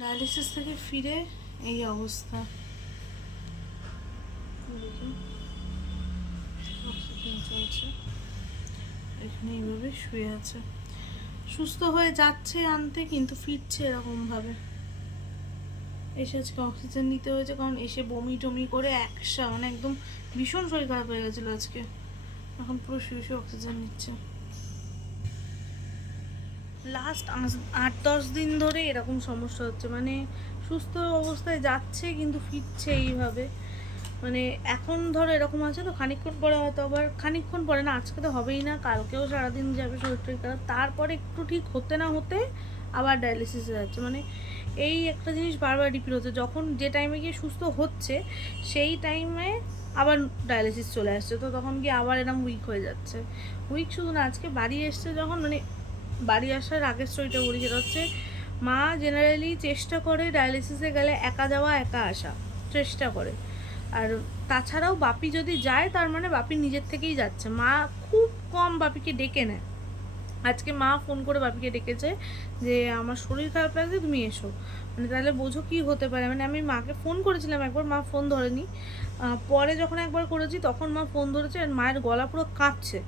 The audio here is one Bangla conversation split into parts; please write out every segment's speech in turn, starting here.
ডায়ালিসিস থেকে ফিরে এই অবস্থা। অক্সিজেন চলছে, এখানে এইভাবে শুয়ে আছে। সুস্থ হয়ে যাচ্ছে আনতে, কিন্তু ফিরছে এরকমভাবে। এসে আজকে অক্সিজেন নিতে হয়েছে, কারণ এসে বমি টমি করে মানে একদম ভীষণ শরীর খারাপ হয়ে গেছিলো আজকে। এখন পুরো শুয়ে শুয়ে অক্সিজেন নিচ্ছে। লাস্ট 8-10 দিন ধরে এরকম সমস্যা হচ্ছে, মানে সুস্থ অবস্থায় যাচ্ছে কিন্তু ফিরছে এইভাবে। মানে এখন ধরো এরকম আছে তো, খানিকক্ষণ পরে হয়তো আবার, খানিকক্ষণ পরে না, আজকে তো হবেই না, কালকেও সারাদিন যাবে শরীর খারাপ, তারপরে একটু ঠিক হতে না হতে আবার ডায়ালিসিসে যাচ্ছে। মানে এই একটা জিনিস বারবার রিপিট হচ্ছে, যখন যে টাইমে গিয়ে সুস্থ হচ্ছে সেই টাইমে আবার ডায়ালিসিস চলে আসছে, তো তখন গিয়ে আবার এরকম উইক হয়ে যাচ্ছে। উইক শুধু না, আজকে বাড়ি এসছে যখন, মানে বাড়ি আসার আগের স্টোরিটা বলি, যেটা হচ্ছে মা জেনারেলি চেষ্টা করে ডায়ালিসিসে গেলে একা যাওয়া একা আসা চেষ্টা করে। আর তাছাড়াও বাপি যদি যায় তার মানে বাপি নিজের থেকেই যাচ্ছে, মা খুব কম বাপিকে ডেকে নেয়। আজকে মা ফোন করে বাপিকে ডেকেছে যে আমার শরীর খারাপ লাগছে, তুমি এসো। মানে তাহলে বোঝো কী হতে পারে। মানে আমি মাকে ফোন করেছিলাম একবার, মা ফোন ধরেনি। পরে যখন একবার করেছি তখন মা ফোন ধরেছে, আর মায়ের গলা পুরো কাঁপছে।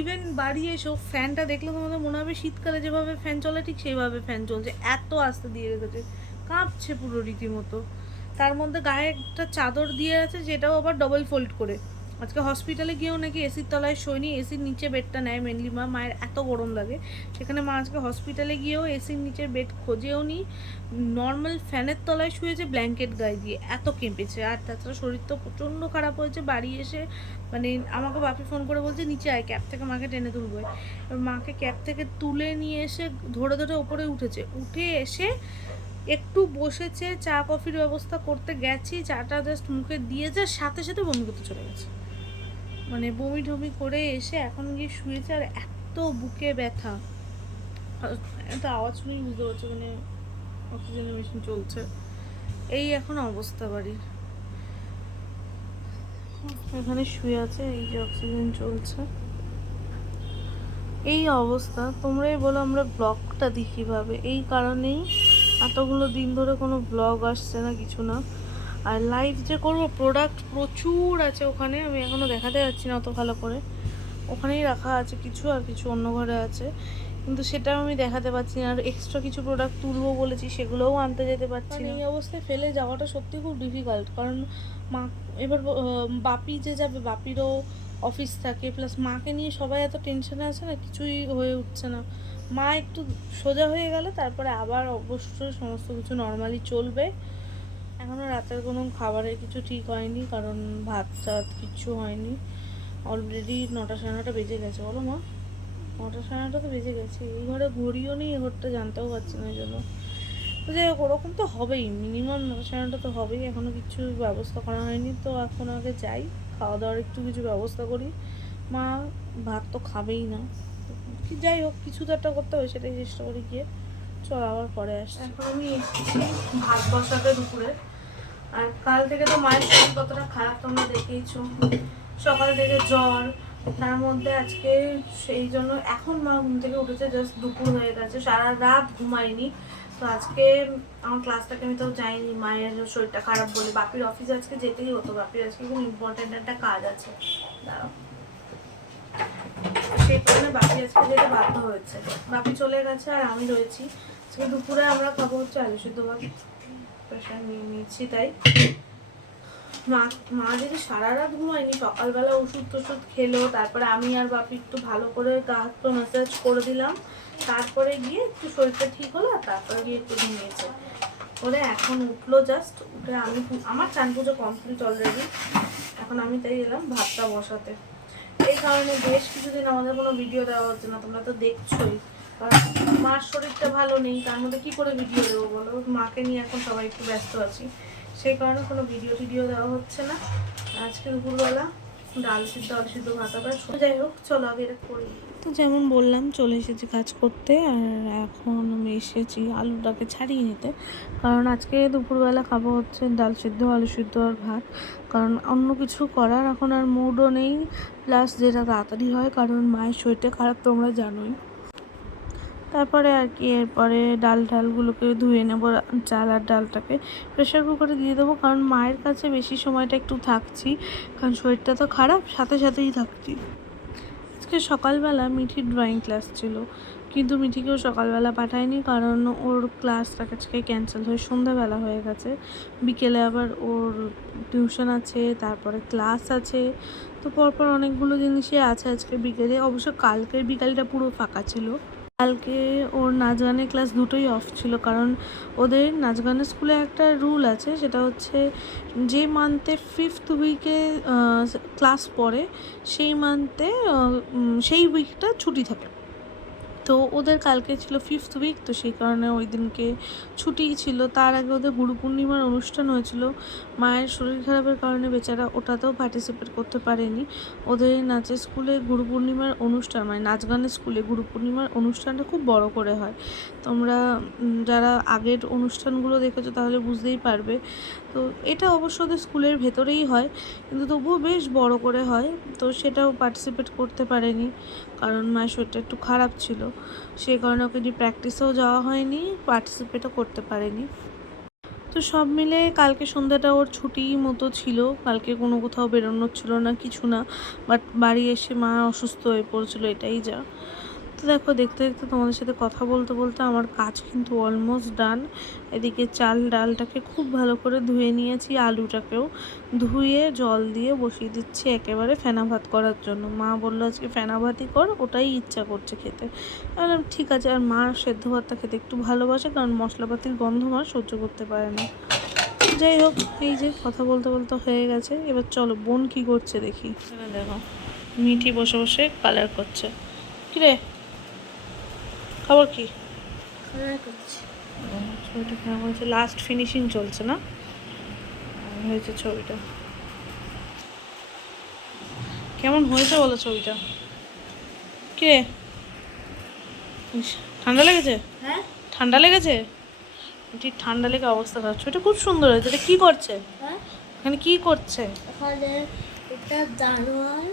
ইভেন বাড়ি এসেও ফ্যানটা দেখলে তোমাদের মনে হবে শীতকালে যেভাবে ফ্যান চলে ঠিক সেইভাবে ফ্যান চলছে, এত আস্তে দিয়ে রেখেছে, কাঁপছে পুরো রীতিমতো। তার মধ্যে গায়ে একটা চাদর দিয়ে আছে, যেটাও আবার ডবল ফোল্ড করে। আজকে হসপিটালে গিয়েও নাকি এসির তলায় শোয়নি, এসির নিচে বেডটা নেয় মেনলি মা, মায়ের এত গরম লাগে সেখানে। মা আজকে হসপিটালে গিয়েও এসির নিচের বেড খোঁজেও নি, নর্মাল ফ্যানের তলায় শুয়েছে ব্ল্যাঙ্কেট গায়ে দিয়ে, এত কেঁপেছে। আর তাছাড়া শরীর তো প্রচণ্ড খারাপ হয়েছে। বাড়ি এসে মানে আমাকে বাপি ফোন করে বলছে নিচে আয়, ক্যাব থেকে মাকে টেনে তুলবো। এবার মাকে ক্যাব থেকে তুলে নিয়ে এসে ধরে ধরে ওপরে উঠেছে, উঠে এসে একটু বসেছে, চা কফির ব্যবস্থা করতে গেছি, চাটা জাস্ট মুখে দিয়েছে, সাথে সাথে বমি করতে চলে গেছে। মানে বমি টমি করে এসে এখন গিয়ে শুয়েছে, আর এত বুকে ব্যথা, এত আওয়াজ শুনেই বুঝতে পারছো মানে অক্সিজেনের মেশিন চলছে। এই এখন অবস্থা বাড়ির। এখানে শুয়ে আছে, এই যে অক্সিজেন চলছে, এই অবস্থা। তোমরাই বলো আমরা ব্লগটা দিই কীভাবে? এই কারণেই এতগুলো দিন ধরে কোনো ব্লগ আসছে না, কিছু না। আর লাইভ যে করবো, প্রোডাক্ট প্রচুর আছে ওখানে, আমি এখনও দেখাতে যাচ্ছি না অত ভালো করে। ওখানেই রাখা আছে কিছু, আর কিছু অন্য ঘরে আছে, কিন্তু সেটাও আমি দেখাতে পারছি না। আর এক্সট্রা কিছু প্রোডাক্ট তুলবো বলেছি, সেগুলোও আনতে যেতে পারছি না। এই অবস্থায় ফেলে যাওয়াটা সত্যি খুব ডিফিকাল্ট, কারণ মা এবার বাপি যে যাবে, বাপিরও অফিস থাকে, প্লাস মাকে নিয়ে সবাই এত টেনশনে আছে না, কিছুই হয়ে উঠছে না। মা একটু সোজা হয়ে গেলে তারপরে আবার অবশ্যই সমস্ত কিছু নর্মালি চলবে। এখনও রাতের কোনো খাবারের কিছু ঠিক হয়নি, কারণ ভাত টাত কিচ্ছু হয়নি। অলরেডি 9টা 9:30 বেজে গেছে, বলো মা? 9টা 9:30 তো বেজে গেছে। এই ঘরে ঘড়িও নেই, এই ঘরটা জানতেও পারছি না, এই জন্য। তো যাই হোক, ওরকম তো হবেই, মিনিমাম 9টা 9:30 তো হবেই। এখনও কিছু ব্যবস্থা করা হয়নি, তো এখন আগে যাই, খাওয়া দাওয়ার একটু কিছু ব্যবস্থা করি। মা ভাত তো খাবেই না, কি যাই হোক কিছু তো একটা করতে হবে, সেটাই চেষ্টা করি গিয়ে। চল আবার পরে আসছি। এখন আমি এসেছি ভাত বসাতে দুপুরে। আর কাল থেকে তো মায়ের শরীর কতটা খারাপ তোমরা দেখেইছো, সকাল থেকে জ্বর, তার মধ্যে আজকে সেই জন্য এখন মা ঘুম থেকে উঠেছে, জাস্ট দুপুর হয়ে গেছে, সারা রাত ঘুমাইনি। তো আজকে আমার ক্লাসটাকে আমি তো যাইনি, মায়ের শরীরটা খারাপ বলে। বাপির অফিসে আজকে যেতেই হতো, বাপির আজকে খুব ইম্পর্টেন্ট একটা কাজ আছে, দাঁড়াও, সেই কারণে বাপি আজকে যেতে বাধ্য হয়েছে। বাপি চলে গেছে আর আমি রয়েছি। আজকে দুপুরে আমরা খাবো হচ্ছে আলু সিদ্ধ ভাত, প্রেশার নিয়ে নিচ্ছি তাই। মা যদি সারা রাত ঘুমায়নি, সকালবেলা ওষুধ টষুধ খেলো, তারপরে আমি আর বাপি একটু ভালো করে গা হাত পা ম্যাসাজ করে দিলাম, তারপরে গিয়ে একটু শরীরটা ঠিক হলো, আর তারপরে গিয়ে একটু ঘুমিয়েছে। ওরে এখন উঠলো জাস্ট, উঠে আমার চান পুজো কমপ্লিট অলরেডি। এখন আমি তাই এলাম ভাতটা বসাতে। এই কারণে বেশ কিছুদিন আমাদের কোনো ভিডিও দেওয়া হচ্ছে না, তোমরা তো দেখছোই। মার শরীরটা ভালো নেই, তার মধ্যে কী করে ভিডিও দেবো বলো? মাকে নিয়ে এখন সবাই একটু ব্যস্ত আছি, সেই কারণে কোনো ভিডিও দেওয়া হচ্ছে না। আজকে দুপুরবেলা ডাল সিদ্ধ আলু সিদ্ধ ভাত হবে। যাই হোক চলো আগে এটা করি। তো যেমন বললাম, চলে এসেছি কাজ করতে, আর এখন আমি এসেছি আলুটাকে ছাড়িয়ে নিতে, কারণ আজকে দুপুরবেলা খাবো হচ্ছে ডাল সিদ্ধ আলু সিদ্ধ আর ভাত। কারণ অন্য কিছু করার এখন আর মুডও নেই, প্লাস যেটা তাড়াতাড়ি হয়, কারণ মায়ের শরীরটা খারাপ তোমরা জানোই। তারপরে আর কি এরপরে ডালগুলোকে ধুয়ে নেবো, চাল আর ডালটাকে প্রেশার কুকারে দিয়ে দেবো, কারণ মায়ের কাছে বেশি সময়টা একটু থাকছি, কারণ শরীরটা তো খারাপ, সাথে সাথেই থাকছি। আজকে সকালবেলা মিঠির ড্রয়িং ক্লাস ছিল, কিন্তু মিঠিকেও সকালবেলা পাঠায়নি, কারণ ওর ক্লাসটা আজকে ক্যান্সেল হয়ে সন্ধ্যাবেলা হয়ে গেছে। বিকেলে আবার ওর টিউশন আছে, তারপরে ক্লাস আছে, তো পরপর অনেকগুলো জিনিসই আছে আজকে বিকেলে। অবশ্য কালকের বিকালটা পুরো ফাঁকা ছিল। কালকে ওর নাচ গানের ক্লাস দুটোই অফ ছিল, কারণ ওদের নাচ গানের স্কুলে একটা রুল আছে, সেটা হচ্ছে যে মান্থে 5th উইকে ক্লাস পড়ে সেই মান্থে সেই উইকটা ছুটি থাকে। তো ওদের কালকে ছিল 5th উইক, তো সেই কারণে ওই দিনকে ছুটিই ছিল। তার আগে ওদের গুরু পূর্ণিমার অনুষ্ঠান হয়েছিল, মায়ের শরীর খারাপের কারণে বেচারা ওটাতেও পার্টিসিপেট করতে পারেনি। ওদের নাচের স্কুলে গুরু পূর্ণিমার অনুষ্ঠান, মানে নাচ গানের স্কুলে গুরু পূর্ণিমার অনুষ্ঠানটা খুব বড় করে হয়। তোমরা যারা আগের অনুষ্ঠানগুলো দেখেছো তাহলে বুঝতেই পারবে। তো এটা অবশ্য ওদের স্কুলের ভেতরেই হয়, কিন্তু তবুও বেশ বড় করে হয়। তো সেটাও পার্টিসিপেট করতে পারেনি, কারণ মায়ের শরীরটা একটু খারাপ ছিল, সেই কারণে ওকে যে প্র্যাকটিসেও যাওয়া হয়নি, পার্টিসিপেটও করতে পারেনি। তো সব মিলে কালকে সন্ধ্যাটা ওর ছুটি মতো ছিল, কালকে কোনো কোথাও বেরোনোর ছিল না, কিছু না। বাট বাড়ি এসে মা অসুস্থ হয়ে পড়েছিল, এটাই যা। তো দেখো, দেখতে দেখতে তোমাদের সাথে কথা বলতে বলতে আমার কাজ কিন্তু অলমোস্ট ডান। এদিকে ডালটাকে খুব ভালো করে ধুয়ে নিয়েছি, আলুটাকেও ধুয়ে জল দিয়ে বসিয়ে দিচ্ছি একেবারে ফেনা ভাত করার জন্য। মা বললো আজকে ফেনা ভাতই কর, ওটাই ইচ্ছা করছে খেতে। বললাম ঠিক আছে। আর মা সেদ্ধ ভাতটা খেতে একটু ভালোবাসে, কারণ মশলাপাতির গন্ধ মা সহ্য করতে পারে না। যাই হোক, এই যে কথা বলতে বলতে হয়ে গেছে। এবার চলো বোন কি করছে দেখি। দেখো, মিঠি বসে বসে কালার করছে। কিরে, খবর কি? ছবিটা কেমন হয়েছে? লাস্ট ফিনিশিং চলছে না, হয়েছে ছবিটা কেমন হয়েছে বলো ছবিটা? কিরে, ঠান্ডা লেগেছে? হ্যাঁ, ঠান্ডা লেগেছে? ঠিক ঠান্ডা লেগে অবস্থা খারাপ। ছবিটা খুব সুন্দর হয়েছে। এটা কি করছে? হ্যাঁ, এখানে কি করছে? এখানে এটা দারোয়ান।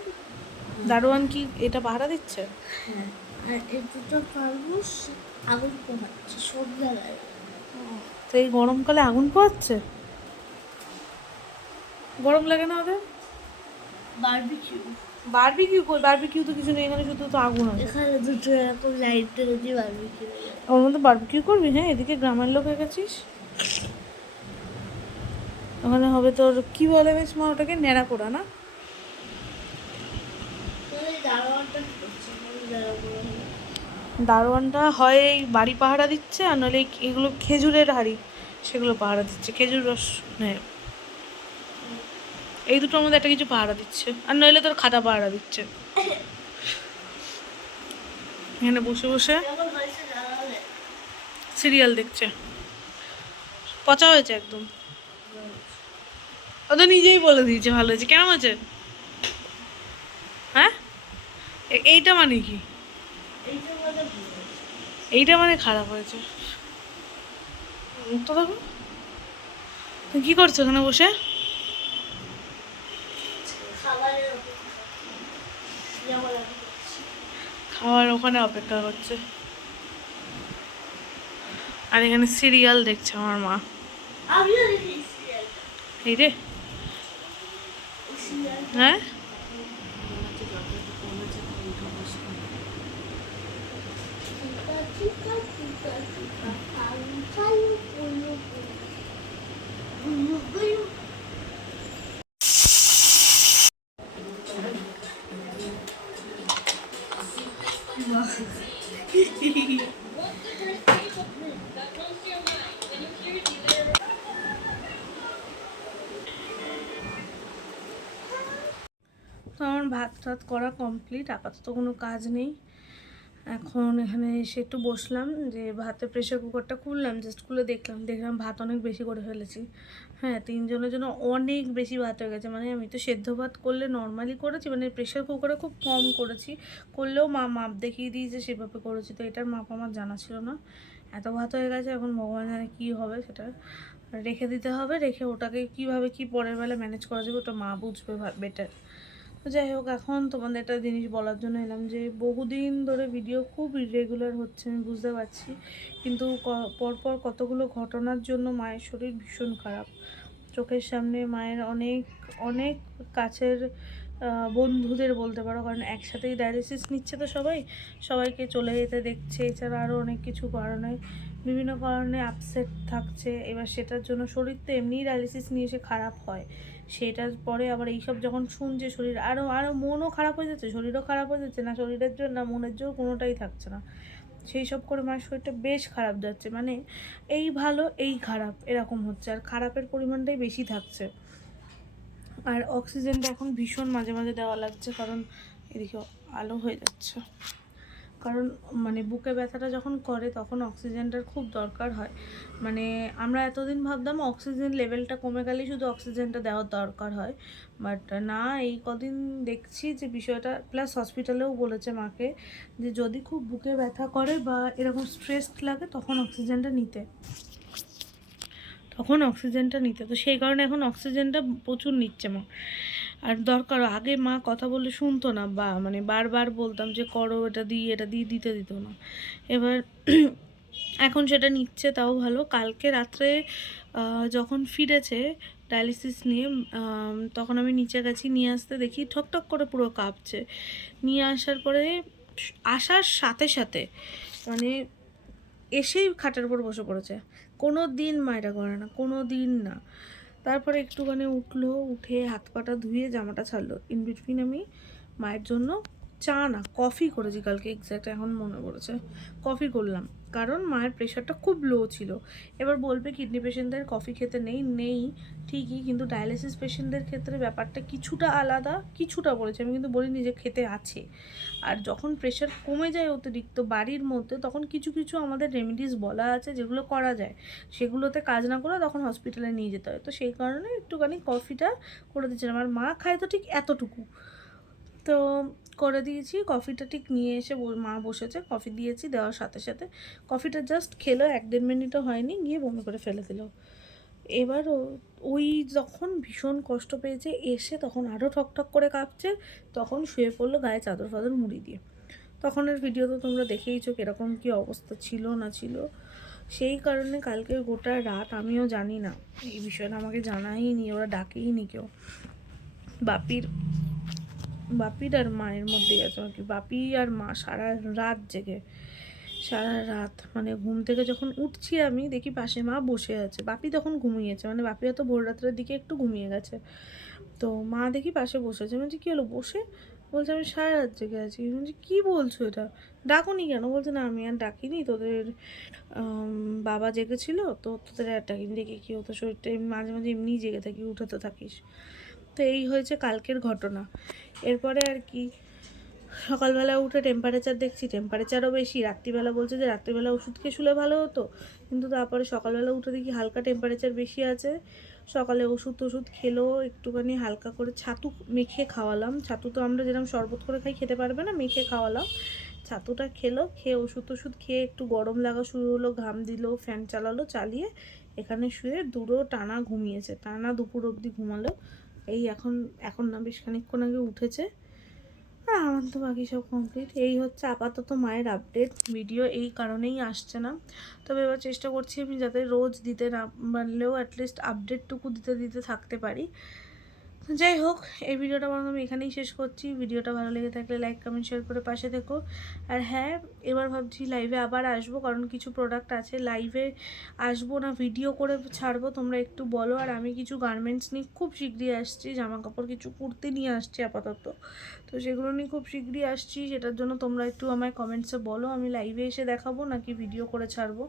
দারোয়ান কি এটা পাহারা দিচ্ছে? হ্যাঁ, আর এই দুটো মানুষ আগুন পোহাচ্ছে সন্ধ্যাবেলা। তো এই গরমকালে আগুন পোহাচ্ছে? গরম লাগে না ওদের? বারবিকিউ। বারবিকিউ তো কিছু নেই এখানে, শুধু তো আগুন আছে। এখানে দুটো এরকম লাইট দিয়ে বারবিকিউ। ওর মধ্যে বারবিকিউ করবি? হ্যাঁ, এদিকে গ্রামের লোক হয়ে গেছিস। ওখানে হবে তোর কি বলে বেশ মা ওটাকে, ন্যাড়া পোড়া না? দারোয়ানটা দারোয়ানটা হয় এই বাড়ি পাহারা দিচ্ছে, আর নাহলে এগুলো খেজুরের হাড়ি, সেগুলো পাহারা দিচ্ছে, খেজুর রস নেয়। এই দুটোর মধ্যে একটা কিছু পাহারা দিচ্ছে, আর নইলে তোর খাতা পাহারা দিচ্ছে। এখানে বসে বসে সিরিয়াল দেখছে। পচা হয়েছে একদম। ও তো নিজেই বলে দিয়েছে ভালো হয়েছে। কেমন হয়েছে? হ্যাঁ, এইটা মানে কি? এইটা মানে খারাপ হয়েছে। তো দেখো, তুমি কি করছো ওখানে বসে? খাওয়ার ওখানে অপেক্ষা করছে, আর এখানে সিরিয়াল দেখছে আমার মা। এই রে, হ্যাঁ, তো আমার ভাত টাত করা কমপ্লিট, আপাতত কোনো কাজ নেই। এখন এখানে এসে একটু বসলাম, যে ভাতে প্রেশার কুকারটা খুললাম, জাস্ট খুলে দেখলাম ভাত অনেক বেশি করে ফেলেছি। হ্যাঁ, 3 জনের জন্য অনেক বেশি ভাত হয়ে গেছে। মানে আমি তো সেদ্ধ ভাত করলে নর্মালি করেছি, মানে প্রেশার কুকারে খুব কম করেছি, করলেও মা মাপ দেখিয়ে দিয়েছে, সেভাবে করেছি। তো এটার মাপ আমার জানা ছিল না। এত ভাত হয়ে গেছে, এখন ভগবান জানে কী হবে, সেটা রেখে দিতে হবে। রেখে ওটাকে কীভাবে কি পরের বেলা ম্যানেজ করা যাবে ওটা মা বুঝবে বেটার। তো যাই হোক, এখন তোমাদের একটা জিনিস বলার জন্য এলাম যে বহুদিন ধরে ভিডিও খুব ইরেগুলার হচ্ছে, আমি বুঝতে পারছি, কিন্তু পরপর কতগুলো ঘটনার জন্য মায়ের শরীর ভীষণ খারাপ। চোখের সামনে মায়ের অনেক অনেক কাছের বন্ধুদের বলতে পারো, কারণ একসাথেই ডায়ালিসিস নিচ্ছে তো সবাইকে চলে যেতে দেখছে। এছাড়া আরও অনেক কিছু কারণে, বিভিন্ন কারণে আপসেট থাকছে। এবার সেটার জন্য শরীর তো এমনিই ডায়ালিসিস নিয়ে এসে খারাপ হয়, সেটার পরে আবার এইসব যখন শুনছে শরীর আরও আরও মনও খারাপ হয়ে যাচ্ছে, শরীরও খারাপ হয়ে যাচ্ছে, না শরীরের জোর না মনের জোর কোনোটাই থাকছে না। সেই সব করে মায়ের শরীরটা বেশ খারাপ যাচ্ছে, মানে এই ভালো এই খারাপ এরকম হচ্ছে, আর খারাপের পরিমাণটাই বেশি থাকছে। আর অক্সিজেনটা এখন ভীষণ মাঝে মাঝে দেওয়া লাগছে, কারণ এদিকে আলো হয়ে যাচ্ছে, কারণ মানে বুকে ব্যথাটা যখন করে তখন অক্সিজেনটার খুব দরকার হয়। মানে আমরা এতদিন ভাবতাম অক্সিজেন লেভেলটা কমে গেলেই শুধু অক্সিজেনটা দেওয়ার দরকার হয়, বাট না, এই কদিন দেখছি যে বিষয়টা, প্লাস হসপিটালেও বলেছে মাকে যে যদি খুব বুকে ব্যথা করে বা এরকম স্ট্রেস লাগে তখন অক্সিজেনটা নিতে, তো সেই কারণে এখন অক্সিজেনটা প্রচুর নিচ্ছে মা। আর দরকার, আগে মা কথা বললে শুনতো না, বা মানে বারবার বলতাম যে করো এটা দিয়ে দিতে দিত না। এবার এখন সেটা নিচ্ছে, তাও ভালো। কালকে রাত্রে যখন ফিরেছে ডায়ালিসিস নিয়ে, তখন আমি নিচে গেছি নিয়ে আসতে, দেখি ঠকঠক করে পুরো কাঁপছে। নিয়ে আসার পরে আসার সাথে সাথে মানে এসেই খাটের উপর বসে পড়েছে। কোনো দিন মায়েরা করে না, কোনো দিন না। তারপরে একটুখানি উঠলো, উঠে হাত পাটা ধুয়ে জামাটা ছাড়লো। ইন বিটুইন আমি মায়ের জন্য চা না কফি করেছি কালকে, এক্স্যাক্ট এখন মনে পড়েছে, কফি করলাম, কারণ মায়ের প্রেশারটা খুব লো ছিল। এবার বলবে কিডনি পেশেন্টদের কফি খেতে নেই ঠিকই, কিন্তু ডায়ালিসিস পেশেন্টদের ক্ষেত্রে ব্যাপারটা কিছুটা আলাদা, কিছুটা বলেছে, আমি কিন্তু বলিনি যে খেতে আছে। আর যখন প্রেশার কমে যায় অতিরিক্ত বাড়ির মধ্যে, তখন কিছু কিছু আমাদের রেমেডিস বলা আছে যেগুলো করা যায়, সেগুলোতে কাজ না করে তখন হসপিটালে নিয়ে যেতে হয়। তো সেই কারণে একটুখানি কফিটা করে দিচ্ছিলাম। আর মা খায় তো ঠিক এতটুকু, তো করে দিয়েছি কফিটা। ঠিক নিয়ে এসে মা বসেছে, কফি দিয়েছি, দেওয়ার সাথে সাথে কফিটা জাস্ট খেলো, 1-1.5 মিনিটও হয়নি, গিয়ে বমি করে ফেলে দিল। এবার ওই যখন ভীষণ কষ্ট পেয়েছে, এসে তখন আরও ঠকঠক করে কাঁপছে, তখন শুয়ে পড়লো গায়ে চাদর ফাদর মুড়ি দিয়ে। তখনের ভিডিও তো তোমরা দেখেইছো কীরকম কী অবস্থা ছিল না ছিল। সেই কারণে কালকে গোটা রাত আমিও জানি না এই বিষয়টা, আমাকে জানাইনি, ওরা ডাকেইনি কেউ। বাপির আর মায়ের মধ্যেই আছে আর কি, বাপি আর মা সারা রাত মানে ঘুম থেকে যখন উঠছি আমি দেখি পাশে মা বসে আছে, বাপি তখন ঘুমিয়েছে, মানে বাপি হয়তো ভোর রাত্রের দিকে একটু ঘুমিয়ে গেছে। তো মা দেখি পাশে বসে আছে, বলছি কী হলো বসে, বলছে আমি সারা রাত জেগে আছি। বলছি কী বলছো এটা, ডাকুনি কেন? বলছে না আমি আর ডাকিনি, তোদের বাবা জেগেছিল তো তোদের আর ডাকিনি, দেখি কী হতো, শরীরটা মাঝে মাঝে এমনিই জেগে থাকি, উঠে তো থাকিস। তো এই হয়েছে কালকের ঘটনা। এরপরে আর কি, সকালবেলা উঠে টেম্পারেচার দেখছি, টেম্পারেচারও বেশি। রাত্রিবেলা বলছে যে রাত্রিবেলা ওষুধ খেয়ে শুলে ভালো হতো, কিন্তু তারপরে সকালবেলা উঠে দেখি হালকা টেম্পারেচার বেশি আছে। সকালে ওষুধ খেলো, একটুখানি হালকা করে ছাতু মেখে খাওয়ালাম। ছাতু তো আমরা যেরকম শরবত করে খাই, খেতে পারবে না, মেখে খাওয়ালাম। ছাতুটা খেলো, খেয়ে ওষুধ খেয়ে একটু গরম লাগা শুরু হলো, ঘাম দিল, ফ্যান চালিয়ে এখানে শুয়ে টানা ঘুমিয়েছে, টানা দুপুর অবধি ঘুমালো। এই এখন না বেশ খানিকক্ষণ আগে উঠেছে। আর আমার তো বাকি সব কমপ্লিট। এই হচ্ছে আপাতত মায়ের আপডেট ভিডিও, এই কারণেই আসছে না। তবে এবার চেষ্টা করছি আমি যাতে রোজ দিতে না পারলেও অ্যাটলিস্ট আপডেটটুকু দিতে থাকতে পারি। যাই হোক, এই ভিডিওটা বরং আমি এখানেই শেষ করছি। ভিডিওটা ভালো লেগে থাকলে লাইক কমেন্ট শেয়ার করে পাশে থেকো। আর হ্যাঁ, এবার ভাবছি লাইভে আবার আসবো, কারণ কিছু প্রোডাক্ট আছে লাইভে আসবো না, ভিডিও করে ছাড়বো, তোমরা একটু বলো। আর আমি কিছু গার্মেন্টস নিয়ে খুব শীঘ্রই আসছি, জামা কাপড় কিছু কুর্তি নিয়ে আসছি আপাতত, তো সেগুলো নিয়ে খুব শীঘ্রই আসছি। সেটার জন্য তোমরা একটু আমায় কমেন্টসে বলো, আমি লাইভে এসে দেখাবো নাকি ভিডিও করে ছাড়বো।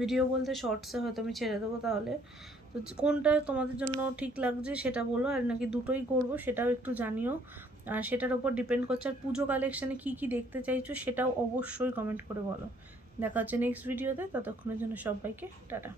ভিডিও বলতে শর্টসে হয়তো আমি ছেড়ে দেবো, তাহলে তো কোনটা তোমাদের জন্য ঠিক লাগছে সেটা বলো, আর নাকি দুটোই করবো সেটাও একটু জানিও। আর সেটার উপর ডিপেন্ড করছে। আর পুজো কালেকশানে কী কী দেখতে চাইছো সেটাও অবশ্যই কমেন্ট করে বলো। দেখা হচ্ছে নেক্সট ভিডিওতে, ততক্ষণের জন্য সবাইকে টাটা।